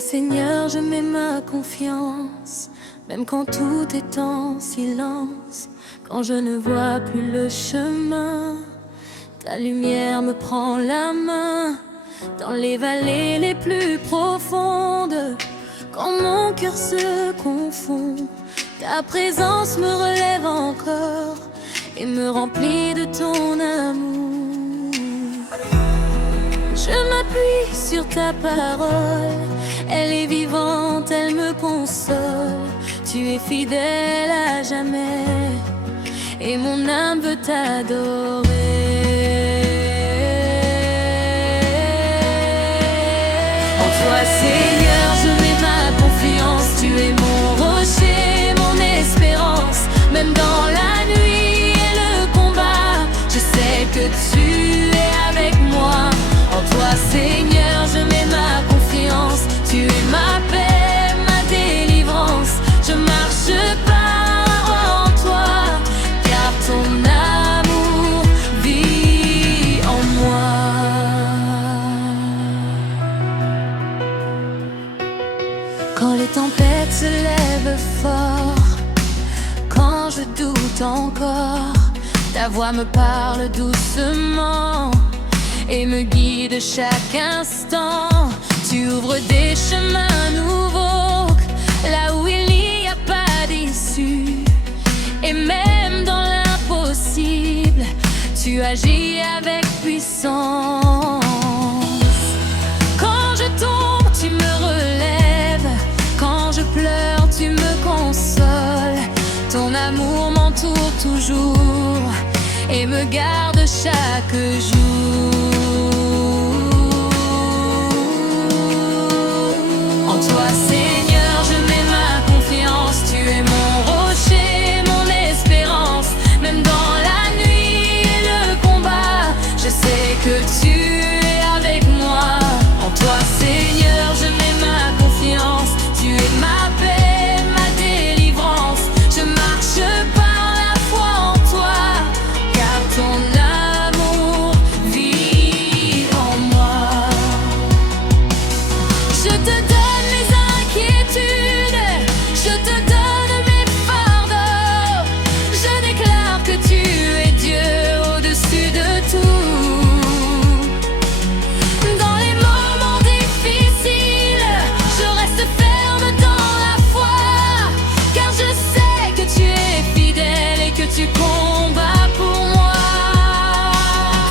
Seigneur, je mets ma confiance, même quand tout est en silence, quand je ne vois plus le chemin. Ta lumière me prend la main, dans les vallées les plus profondes, quand mon cœur se confond. Ta présence me relève encore et me remplit de ton amour. Je m'appuie sur ta parole, elle est vivante, elle me console. Tu es fidèle à jamais et mon âme veut t'adorer. En toi, Seigneur, je mets ma confiance. Tu es mon rocher, mon espérance. Même dans la nuit et le combat, je sais que tu es avec moi. En toi, Seigneur, je mets ma confiance. Tu es ma paix, ma délivrance. Je marche par en toi, car ton amour vit en moi. Quand les tempêtes se lèvent fort, quand je doute encore, ta voix me parle doucement et me guide chaque instant. Tu ouvres des chemins nouveaux, là où il n'y a pas d'issue. Et même dans l'impossible, tu agis avec puissance. Quand je tombe, tu me relèves. Quand je pleure, tu me consoles. Ton amour m'entoure toujours et me garde chaque jour. En toi, Seigneur, je mets ma confiance. Tu es mon rocher, mon espérance. Même dans la nuit et le combat, je sais que tu es avec moi. En toi, Seigneur, je mets ma confiance. Tu es ma paix, ma délivrance. Je marche par la foi en toi, car ton amour vit en moi. Je te donne mes inquiétudes, je te donne mes fardeaux. Je déclare que tu es Dieu au-dessus de tout. Dans les moments difficiles, je reste ferme dans la foi, car je sais que tu es fidèle et que tu combats pour moi.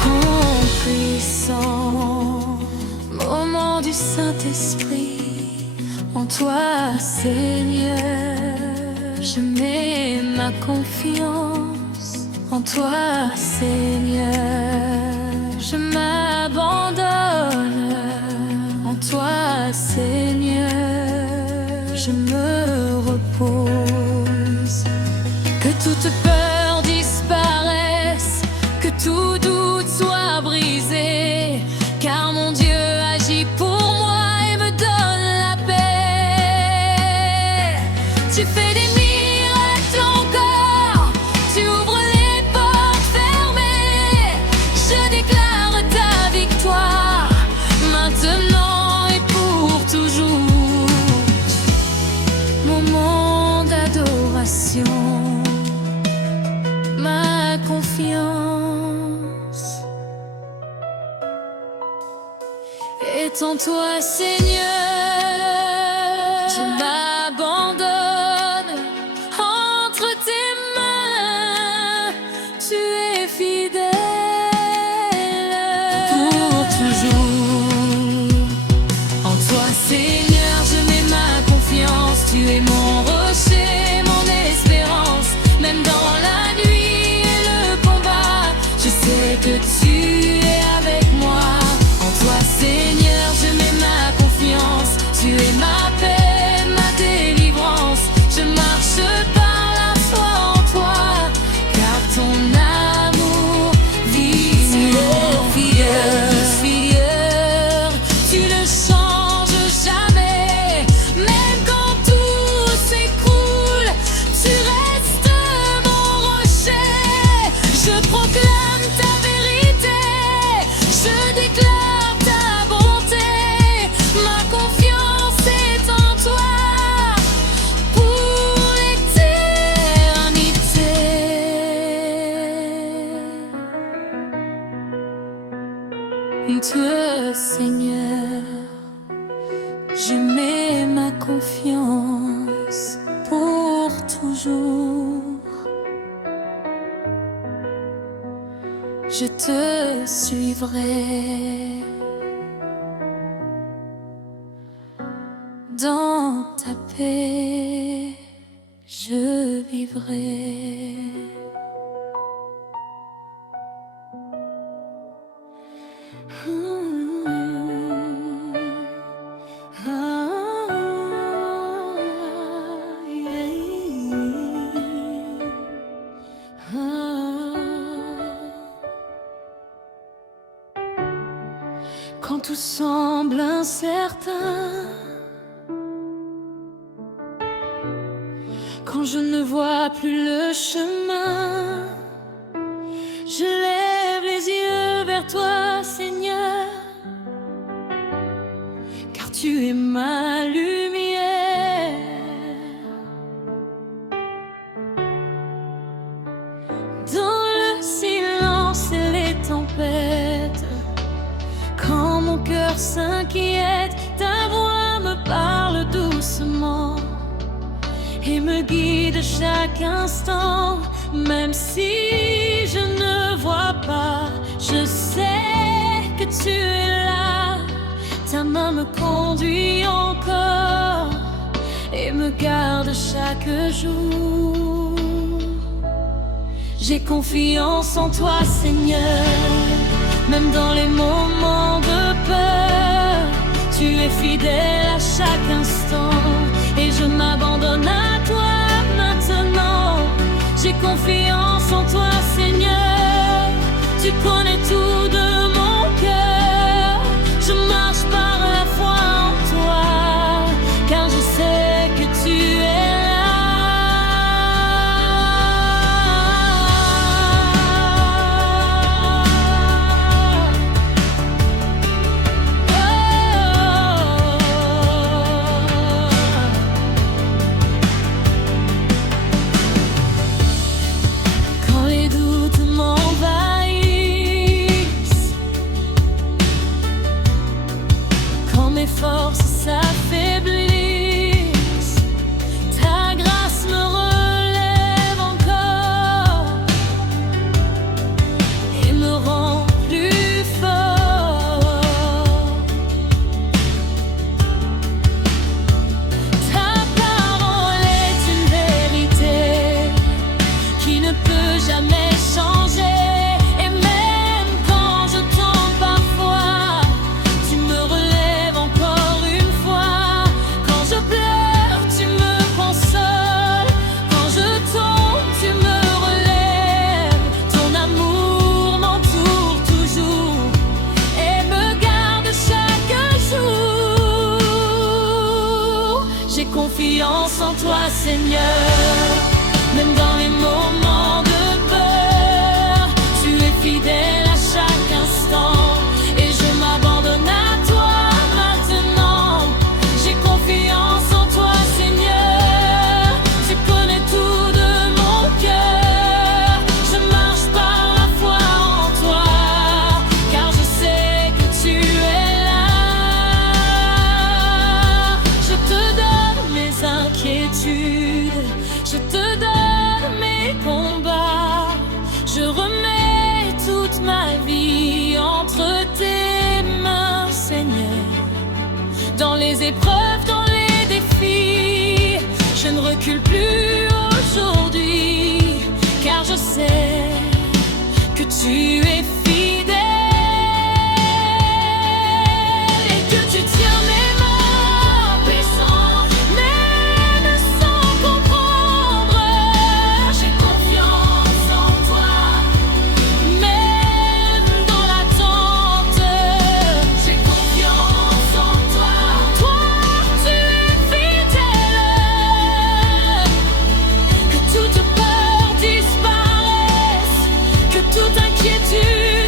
Ton puissant moment du Saint-Esprit, en toi, Seigneur, je mets ma confiance. En toi, Seigneur, je m'abandonne. En toi, Seigneur, je me repose. Que toute peur disparaisse, que tout doute soit brisé, car mon Dieu agit pour moi et me donne la paix. Tu fais des miracles encore, tu ouvres les portes fermées. Je déclare ta victoire, maintenant et pour toujours. Moment d'adoration, ma confiance est en toi, Seigneur. Je m'abandonne entre tes mains. Tu es fidèle pour toujours. En toi, Seigneur, je mets ma confiance. Tu es mon rocher, mon espérance. Même dans la nuit et le combat, je sais que tu es avec moi. En toi, Seigneur, je mets ma confiance. Tu es ma paix, ma délivrance. confiance pour toujours. Je te suivrai dans ta paix, je vivrai. Quand tout semble incertain, quand je ne vois plus le chemin, je lève les yeux vers toi, Seigneur, car tu es ma lumière. Dans le silence et les tempêtes, quand mon cœur s'inquiète, ta voix me parle doucement et me guide chaque instant. Même si je ne vois pas, je sais que tu es là. Ta main me conduit encore et me garde chaque jour. J'ai confiance en toi, Seigneur. Même dans les moments de peur, tu es fidèle à chaque instant. Et je m'abandonne à toi maintenant. J'ai confiance en toi, Seigneur. Tu connais tout de mon cœur. Je marche par la foi en toi, car je sais que tu es là. Mes forces s'affaiblissent, ta grâce me relève encore et me rend plus fort. Ta parole est une vérité qui ne peut jamais changer. J'ai confiance en toi, Seigneur. Même dans les moments de peur, tu es fidèle à chaque instant. Et je m'abandonne à toi maintenant. J'ai confiance en toi, Seigneur. Tu connais tout de mon cœur. Je marche par la foi en toi, car je sais que tu es là. Je te donne mes inquiétudes, je te donne mes combats. Je remets toute ma vie entre tes mains, Seigneur. Dans les épreuves, dans les défis, je ne recule plus aujourd'hui, car je sais que tu es fidèle et que tu tiens mes mains puissantes. Toute inquiétude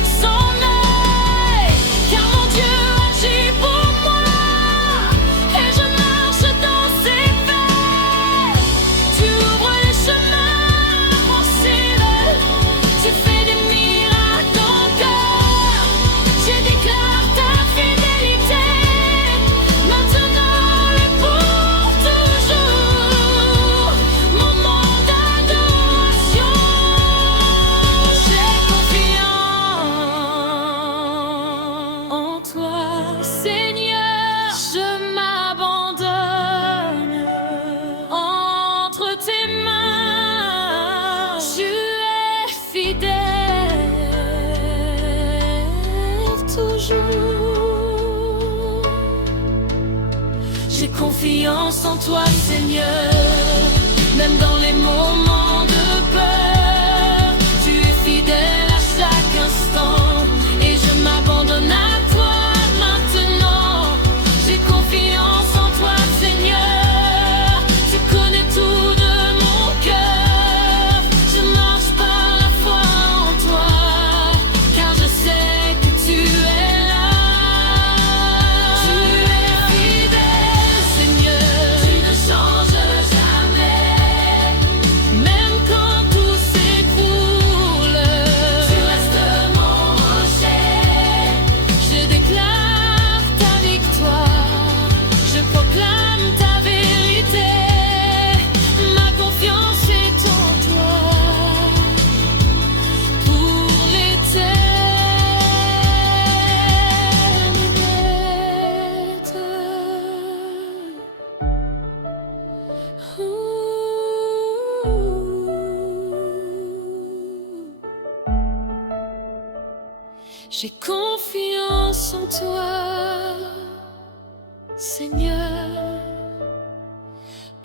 confiance en toi, Seigneur. Même dans les moments de peur, tu es fidèle à chaque instant. Et je m'abandonne à toi maintenant. J'ai confiance en toi, Seigneur. Tu connais tout de mon cœur. Je marche par la foi en toi, car je sais que tu es là. Tu es fidèle, Seigneur. Tu ne changes jamais. Même quand tout s'écroule, tu restes mon rocher. Je déclare ta victoire, je proclame ta vérité. Ma confiance est en toi pour J'ai confiance en toi, Seigneur,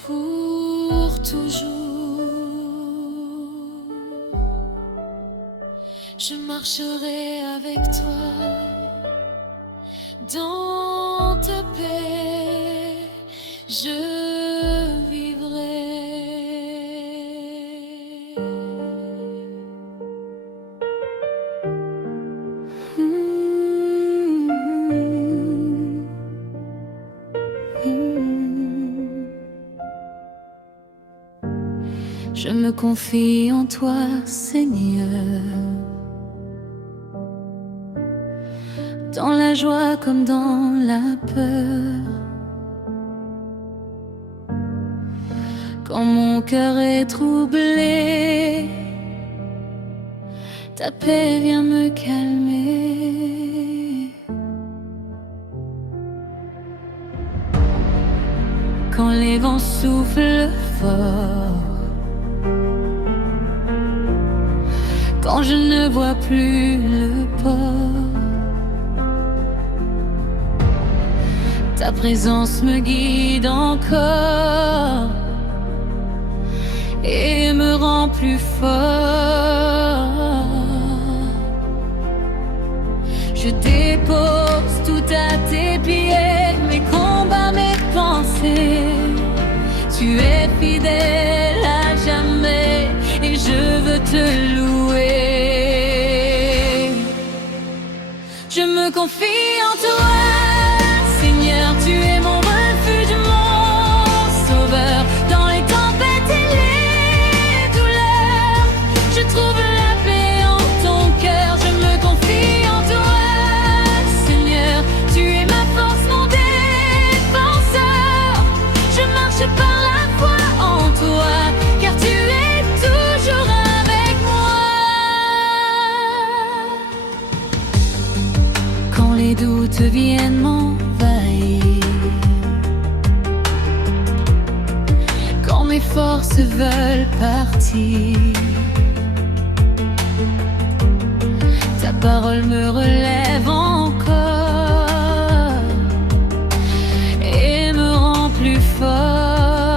pour toujours. Je marcherai avec toi dans ta paix. Je vivrai. Je me confie en toi, Seigneur, dans la joie comme dans la peur. Quand mon cœur est troublé, ta paix vient me calmer. Quand les vents soufflent fort, quand je ne vois plus le port, ta présence me guide encore et me rend plus fort. Je dépose tout à tes pieds, mes combats, mes pensées. Tu es fidèle à jamais et je veux te louer. Je me confie en toi, Seigneur, tu es mon refuge, mon sauveur. Dans les tempêtes et les douleurs, je trouve la paix en ton cœur. Je me confie en toi, Seigneur, tu es ma force, mon défenseur. Je marche par la foi en toi, car tu es toujours avec moi. Quand les doutes viennent m'envahir, quand mes forces veulent partir, ta parole me relève encore et me rend plus fort.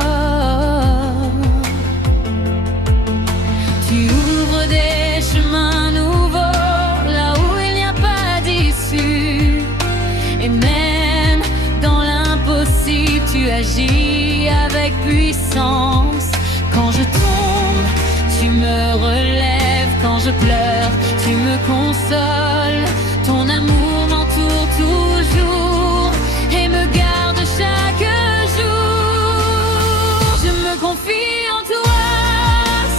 Tu ouvres des chemins nouveaux là où il n'y a pas d'issue, et même dans l'impossible tu agis avec puissance. Quand je tombe, tu me relèves. Quand je pleure, tu me consoles. Ton amour m'entoure toujours et me garde chaque jour. Je me confie en toi,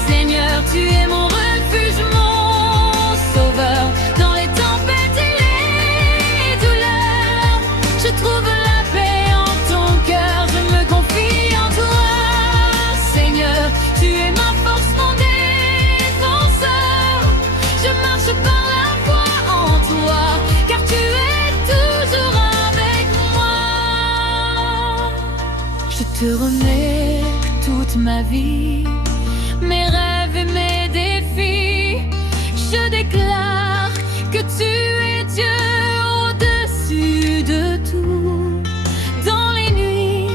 Seigneur, tu es mon refuge, mon sauveur. Dans les tempêtes et les douleurs, je trouve la paix en ton cœur. Je me confie en toi, Seigneur, tu es ma force, mon défenseur. Je marche par la foi en toi, car tu es toujours avec moi. Je te remets toute ma vie, mes rêves et mes défis. Je déclare que tu es Dieu au-dessus de tout. Dans les nuits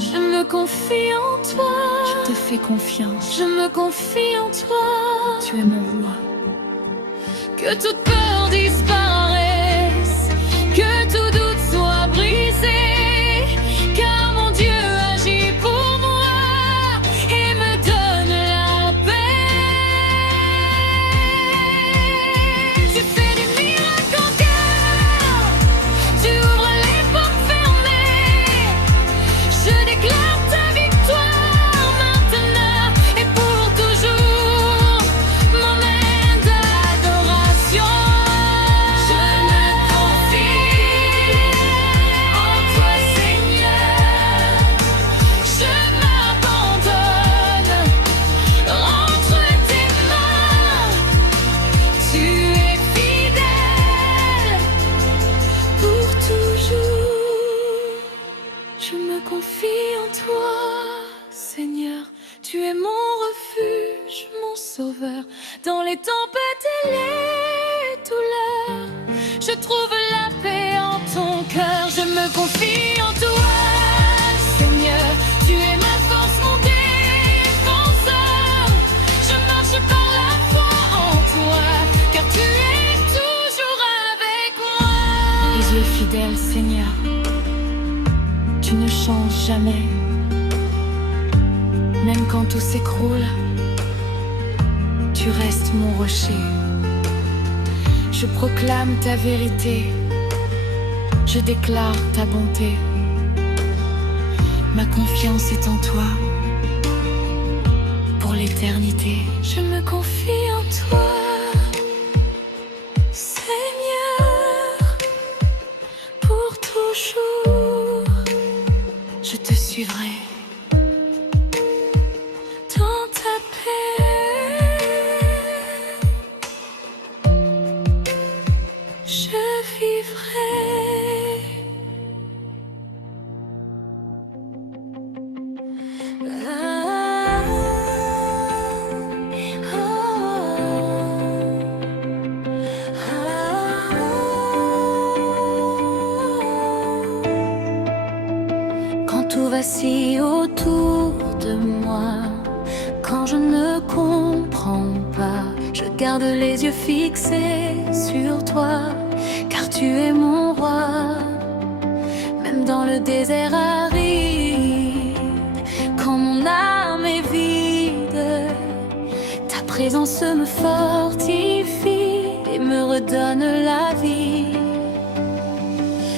Je me confie en toi. Je te fais confiance. Je me confie en toi. Tu es mon roi. Que toute peur disparaisse, que tout doute soit brisé, car mon Dieu agit pour moi et me donne la paix. Tu fais des miracles encore, tu ouvres les portes fermées. Je déclare ta victoire maintenant et pour toujours. Moment d'adoration. Je me confie en toi, Seigneur. Je m'abandonne entre tes mains. Tu es fidèle pour toujours. Je me confie en toi, Seigneur. Tu es mon refuge, mon sauveur. Dans les tempêtes et les douleurs, je trouve la paix en ton cœur. Je me confie en toi, Seigneur. Tu es ma force, mon défenseur. Je marche par la foi en toi, car tu es toujours avec moi. Tu es fidèle, Seigneur. Tu ne changes jamais. Même quand tout s'écroule, tu restes mon rocher. Je proclame ta vérité. Je déclare ta bonté. Ma confiance est en toi pour l'éternité. Je me confie en toi, Seigneur, pour toujours. Je te suivrai. Dans ta paix, je vivrai. Quand tout vacille autour de moi, quand je ne comprends pas, je garde les yeux fixés sur toi, car tu es mon roi. Même dans le désert aride, quand mon âme est vide, ta présence me fortifie et me redonne la vie.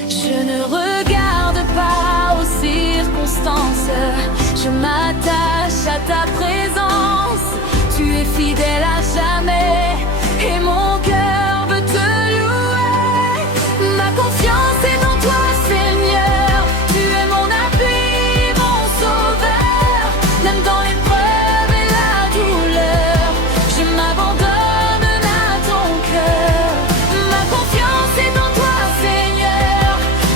Je ne regarde pas aux circonstances, je m'attache à ta présence. Tu es fidèle à jamais et mon cœur veut te louer. Ma confiance est en toi, Seigneur. Tu es mon appui, mon sauveur. Même dans l'épreuve et la douleur, je m'abandonne à ton cœur. Ma confiance est en toi, Seigneur.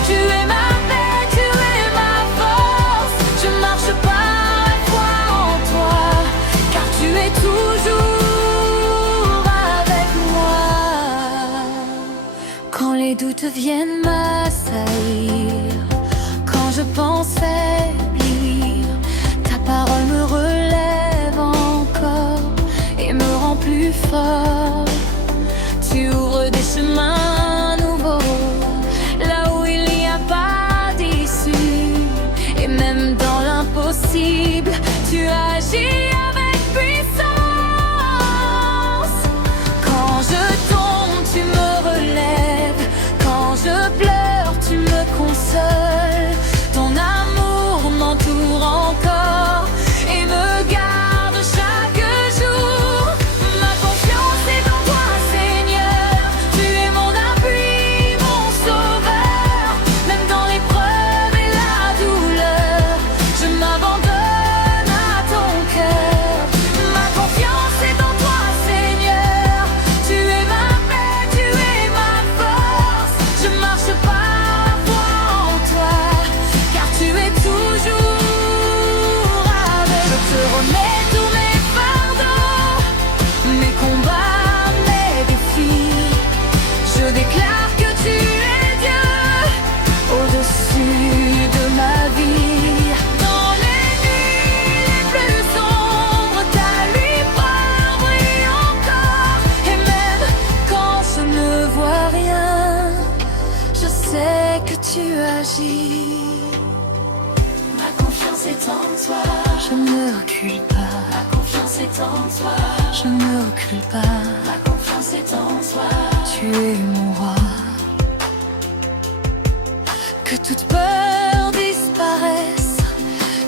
Tu es ma paix, tu es ma force. Je marche par la foi en toi, car tu es toujours avec moi. Quand les doutes viennent m'assaillir, quand je pense faiblir, ta parole me relève encore et me rend plus fort. Tu ouvres des chemins nouveaux, là où il n'y a pas d'issue. Et même dans l'impossible, tu agis avec puissance. Quand je tombe, tu me relèves. Quand je pleure, tu me consoles. Ton amour m'entoure encore et me garde chaque jour. Ma confiance est en toi, Seigneur. Tu es mon appui, mon sauveur. Même dans l'épreuve et la douleur, je m'abandonne à ton cœur. Ma confiance est en toi, Seigneur. Tu es ma paix, tu es ma force. Je marche par la foi en toi, car tu es toujours avec. Je te remets tous mes fardeaux, mes combats, mes défis. Je déclare que tu es Dieu au-dessus de ma vie. Dans en toi. Je ne recule pas. Ma confiance est en toi. Je ne recule pas. Ma confiance est en toi. Tu es mon roi. Que toute peur disparaisse,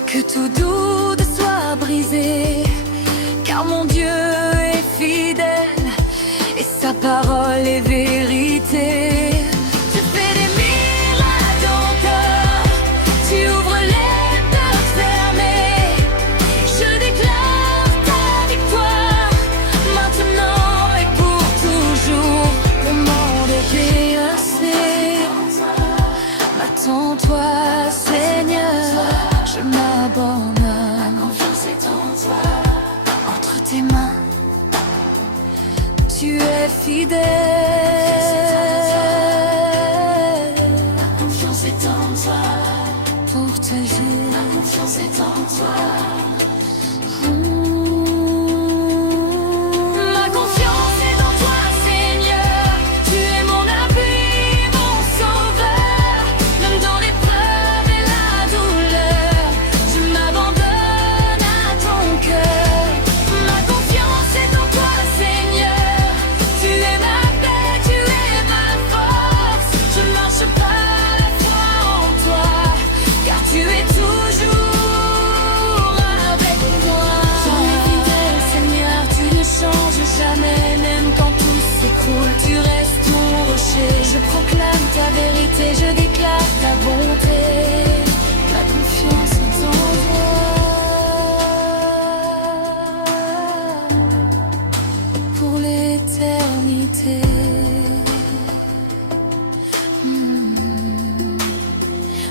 que tout doute soit brisé, car mon Dieu est fidèle et sa parole est vérité. Tu fais des miracles encore, tu ouvres les portes fermées. Je déclare ta victoire, maintenant et pour toujours. Le monde est délaissé. Attends-toi, Seigneur, je m'abandonne. Ma confiance est en toi. Entre tes mains, tu es fidèle. Ma confiance est en toi. Pour te dire, Ma confiance est en toi. Ma confiance est en toi, Seigneur. Tu es mon appui, mon sauveur. Même dans l'épreuve et la douleur, je m'abandonne à ton cœur. Ma confiance est en toi, Seigneur. Tu es ma paix, tu es ma force. Je marche par la foi en toi, car tu es toujours avec moi. Tu es fidèle, Seigneur, tu ne changes jamais. Même quand tout s'écroule, tu restes mon rocher. Je proclame ta vérité, je déclare ta bonté. Ma confiance est en toi pour l'éternité.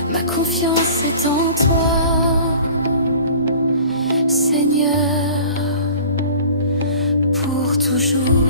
Ma confiance est en toi, Seigneur, pour toujours.